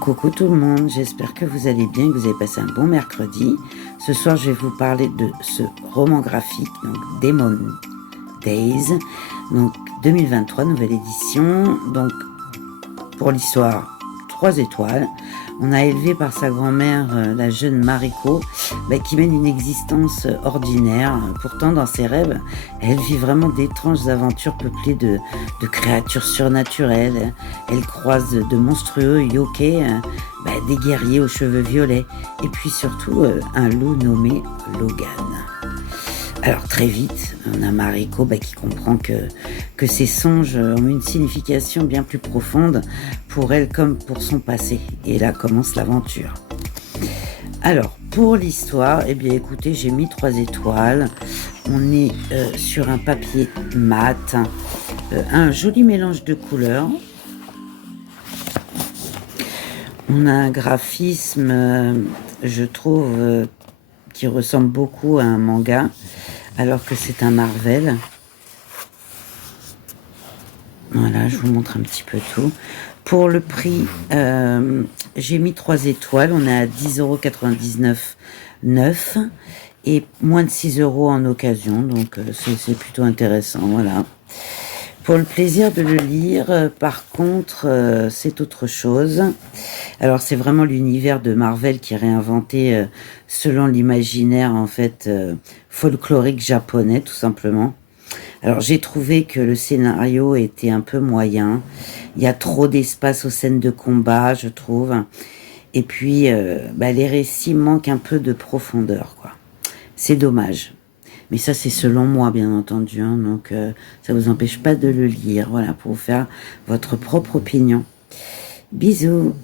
Coucou tout le monde, j'espère que vous allez bien, que vous avez passé un bon mercredi. Ce soir, je vais vous parler de ce roman graphique, donc Demon Days, donc 2023, nouvelle édition. Donc, pour l'histoire, 3 étoiles. On a élevé par sa grand-mère la jeune Mariko, qui mène une existence ordinaire. Pourtant, dans ses rêves, elle vit vraiment d'étranges aventures peuplées de créatures surnaturelles. Elle croise de monstrueux yokai, des guerriers aux cheveux violets, et puis surtout un loup nommé Logan. Alors très vite, on a Mariko qui comprend que ses songes ont une signification bien plus profonde pour elle comme pour son passé. Et là commence l'aventure. Alors, pour l'histoire, eh bien écoutez, j'ai mis 3 étoiles. On est sur un papier mat, un joli mélange de couleurs. On a un graphisme, je trouve, qui ressemble beaucoup à un manga, alors que c'est un Marvel. Voilà, je vous montre un petit peu tout. Pour le prix, j'ai mis 3 étoiles. On est à 10,99 € neuf et moins de 6 € en occasion. Donc, c'est plutôt intéressant. Voilà. Pour le plaisir de le lire, par contre, c'est autre chose. Alors, c'est vraiment l'univers de Marvel qui est réinventé selon l'imaginaire, en fait, folklorique japonais, tout simplement. Alors, j'ai trouvé que le scénario était un peu moyen. Il y a trop d'espace aux scènes de combat, je trouve. Et puis, les récits manquent un peu de profondeur, quoi. C'est dommage. Mais ça, c'est selon moi, bien entendu. Donc, ça vous empêche pas de le lire. Voilà, pour vous faire votre propre opinion. Bisous.